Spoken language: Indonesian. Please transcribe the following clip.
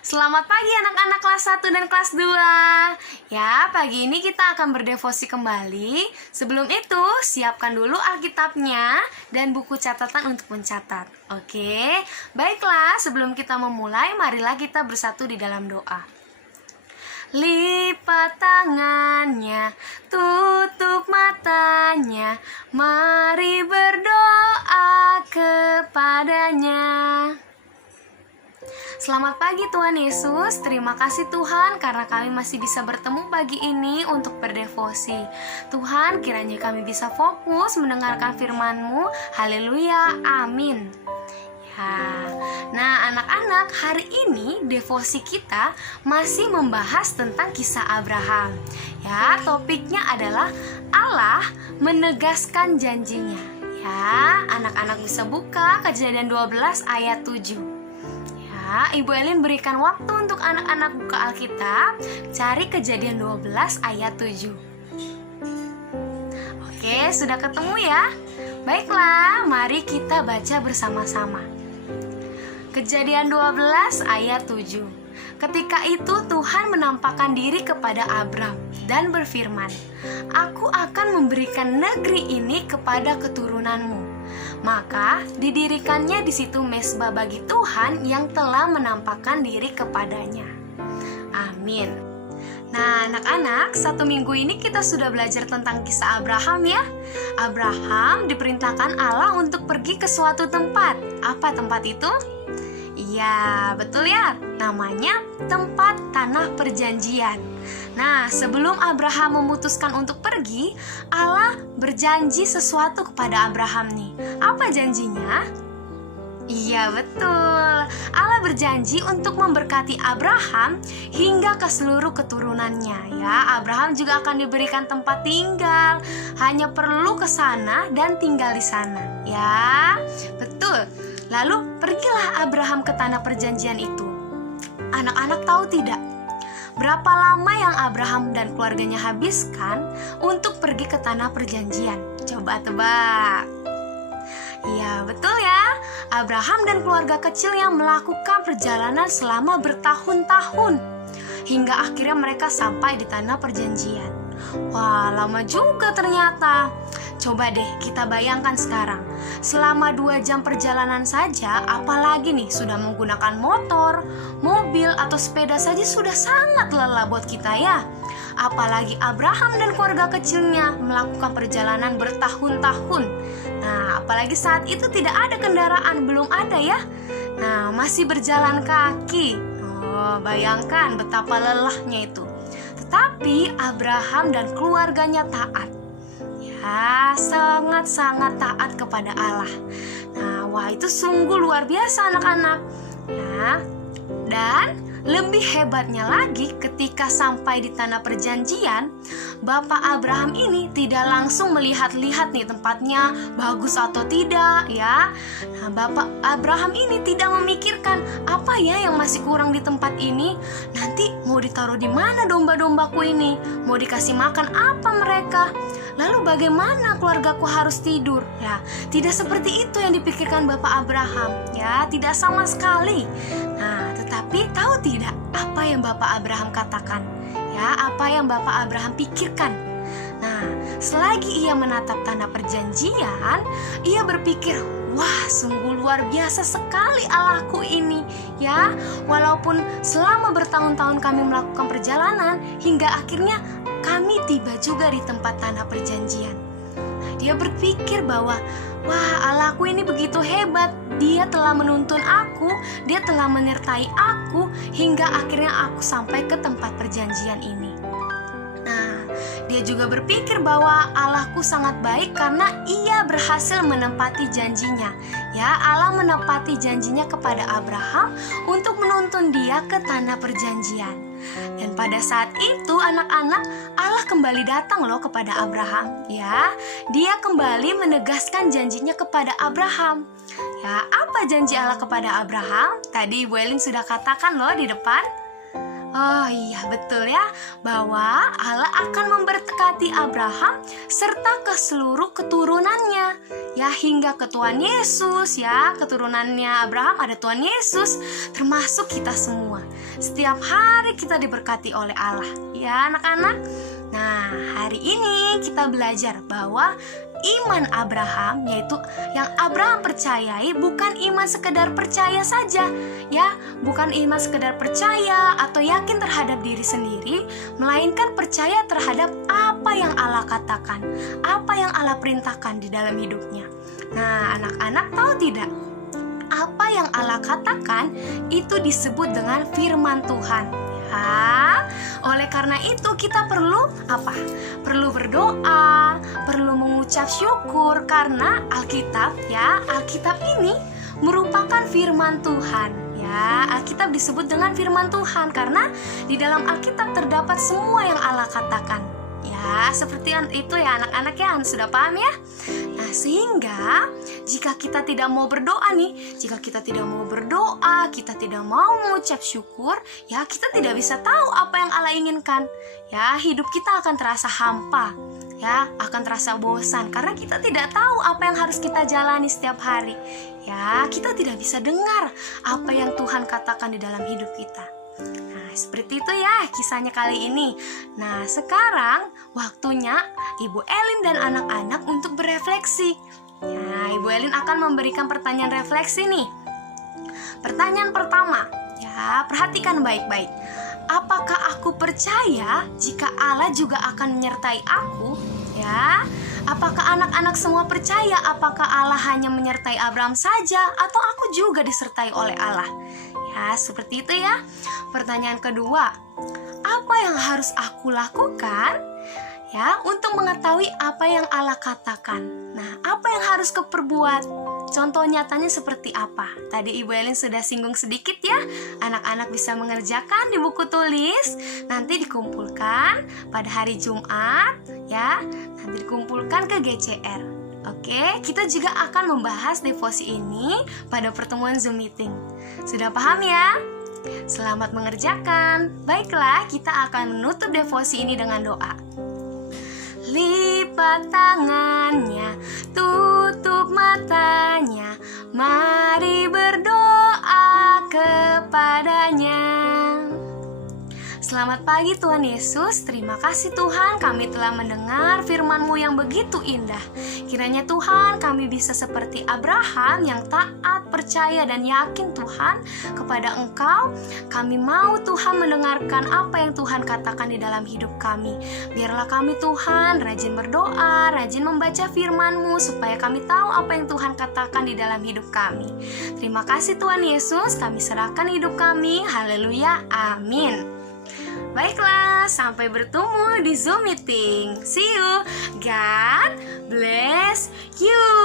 Selamat pagi anak-anak kelas 1 dan kelas 2. Ya, pagi ini kita akan berdevosi kembali. Sebelum itu, siapkan dulu Alkitabnya dan buku catatan untuk mencatat. Oke, baiklah sebelum kita memulai, marilah kita bersatu di dalam doa. Lipat tangannya, tutup matanya, mari berdoa kepadanya. Selamat pagi Tuhan Yesus, terima kasih Tuhan karena kami masih bisa bertemu pagi ini untuk berdevosi. Tuhan, kiranya kami bisa fokus mendengarkan firman-Mu. Haleluya, amin. Ya, nah anak-anak, hari ini devosi kita masih membahas tentang kisah Abraham. Ya, topiknya adalah Allah menegaskan janjinya. Ya, anak-anak bisa buka Kejadian 12 ayat 7. Ibu Elin berikan waktu untuk anak-anak buka Alkitab, cari Kejadian 12 ayat 7. Oke, sudah ketemu ya? Baiklah, mari kita baca bersama-sama. Kejadian 12 ayat 7. Ketika itu Tuhan menampakkan diri kepada Abram dan berfirman, "Aku akan memberikan negeri ini kepada keturunanmu." Maka didirikannya di situ mezbah bagi Tuhan yang telah menampakkan diri kepadanya. Amin. Nah anak-anak, 1 minggu ini kita sudah belajar tentang kisah Abraham ya. Abraham diperintahkan Allah untuk pergi ke suatu tempat. Apa tempat itu? Iya, betul ya. Namanya tempat tanah perjanjian. Nah, sebelum Abraham memutuskan untuk pergi, Allah berjanji sesuatu kepada Abraham nih. Apa janjinya? Iya, betul. Allah berjanji untuk memberkati Abraham hingga ke seluruh keturunannya. Ya, Abraham juga akan diberikan tempat tinggal. Hanya perlu ke sana dan tinggal di sana. Ya, betul. Lalu pergilah Abraham ke tanah perjanjian itu. Anak-anak tahu tidak? Berapa lama yang Abraham dan keluarganya habiskan untuk pergi ke tanah perjanjian? Coba tebak. Iya, betul ya. Abraham dan keluarga kecil yang melakukan perjalanan selama bertahun-tahun hingga akhirnya mereka sampai di tanah perjanjian. Wah, lama juga ternyata. Coba deh kita bayangkan sekarang, selama 2 jam perjalanan saja, apalagi nih sudah menggunakan motor, mobil, atau sepeda saja sudah sangat lelah buat kita ya. Apalagi Abraham dan keluarga kecilnya melakukan perjalanan bertahun-tahun. Nah, apalagi saat itu tidak ada kendaraan, belum ada ya. Nah, masih berjalan kaki. Oh, bayangkan betapa lelahnya itu. Tetapi Abraham dan keluarganya taat. Ya, sangat-sangat taat kepada Allah. Nah, wah itu sungguh luar biasa anak-anak. Ya, dan lebih hebatnya lagi ketika sampai di tanah perjanjian, Bapak Abraham ini tidak langsung melihat-lihat nih tempatnya bagus atau tidak ya. Nah, Bapak Abraham ini tidak memikirkan apa ya yang masih kurang di tempat ini. Nanti mau ditaruh di mana domba-dombaku ini? Mau dikasih makan apa mereka? Lalu bagaimana keluargaku harus tidur? Ya, tidak seperti itu yang dipikirkan Bapak Abraham. Ya, tidak sama sekali. Nah, tetapi tahu tidak apa yang Bapak Abraham katakan? Ya, apa yang Bapak Abraham pikirkan? Nah, selagi ia menatap tanah perjanjian, ia berpikir, wah, sungguh luar biasa sekali Allahku ini. Ya, walaupun selama bertahun-tahun kami melakukan perjalanan, hingga akhirnya kami tiba juga di tempat tanah perjanjian. Nah, dia berpikir bahwa, wah, Allahku ini begitu hebat. Dia telah menuntun aku, dia telah menyertai aku, hingga akhirnya aku sampai ke tempat perjanjian ini. Nah, dia juga berpikir bahwa Allahku sangat baik karena ia berhasil menepati janjinya. Ya, Allah menepati janjinya kepada Abraham untuk menuntun dia ke tanah perjanjian. Dan pada saat itu anak-anak, Allah kembali datang loh kepada Abraham. Ya, dia kembali menegaskan janjinya kepada Abraham. Ya, apa janji Allah kepada Abraham? Tadi Ibu Elin sudah katakan loh di depan. Oh iya, betul ya, bahwa Allah akan memberkati Abraham serta ke seluruh keturunannya. Ya, hingga ke Tuhan Yesus ya, keturunannya Abraham ada Tuhan Yesus, termasuk kita semua. Setiap hari kita diberkati oleh Allah. Ya anak-anak. Nah, hari ini kita belajar bahwa iman Abraham, yaitu yang Abraham percayai, bukan iman sekedar percaya saja, ya, bukan iman sekedar percaya atau yakin terhadap diri sendiri, melainkan percaya terhadap apa yang Allah katakan, apa yang Allah perintahkan di dalam hidupnya. Nah, anak-anak tahu tidak? Apa yang Allah katakan itu disebut dengan firman Tuhan. Ya, oleh karena itu kita perlu apa? Perlu berdoa, perlu mengucap syukur karena Alkitab ya, Alkitab ini merupakan firman Tuhan. Ya, Alkitab disebut dengan firman Tuhan karena di dalam Alkitab terdapat semua yang Allah katakan. Ya, seperti itu ya anak-anak ya, sudah paham ya? Nah, sehingga jika kita tidak mau berdoa nih, jika kita tidak mau berdoa, kita tidak mau mengucap syukur, ya kita tidak bisa tahu apa yang Allah inginkan. Ya, hidup kita akan terasa hampa, ya, akan terasa bosan karena kita tidak tahu apa yang harus kita jalani setiap hari. Ya, kita tidak bisa dengar apa yang Tuhan katakan di dalam hidup kita. Nah, seperti itu ya kisahnya kali ini. Nah, sekarang waktunya Ibu Elin dan anak-anak untuk berefleksi. Nah, Ibu Elin akan memberikan pertanyaan refleksi nih. Pertanyaan pertama, ya, perhatikan baik-baik. Apakah aku percaya jika Allah juga akan menyertai aku? Ya, apakah anak-anak semua percaya apakah Allah hanya menyertai Abraham saja atau aku juga disertai oleh Allah? Ya, seperti itu ya. Pertanyaan kedua, apa yang harus aku lakukan ya untuk mengetahui apa yang Allah katakan? Nah, apa yang harus kuperbuat? Contoh nyatanya seperti apa? Tadi Ibu Elin sudah singgung sedikit ya. Anak-anak bisa mengerjakan di buku tulis, nanti dikumpulkan pada hari Jumat ya. Nanti dikumpulkan ke GCR. Oke, kita juga akan membahas devosi ini pada pertemuan Zoom meeting. Sudah paham ya? Selamat mengerjakan. Baiklah, kita akan menutup devosi ini dengan doa. Lipat tangannya, tutup matanya, mari berdoa kepadanya. Selamat pagi Tuhan Yesus, terima kasih Tuhan kami telah mendengar firman-Mu yang begitu indah. Kiranya Tuhan kami bisa seperti Abraham yang taat, percaya dan yakin Tuhan kepada Engkau. Kami mau Tuhan mendengarkan apa yang Tuhan katakan di dalam hidup kami. Biarlah kami Tuhan rajin berdoa, rajin membaca firman-Mu supaya kami tahu apa yang Tuhan katakan di dalam hidup kami. Terima kasih Tuhan Yesus, kami serahkan hidup kami. Haleluya, amin. Baiklah, sampai bertemu di Zoom meeting. See you. God bless you.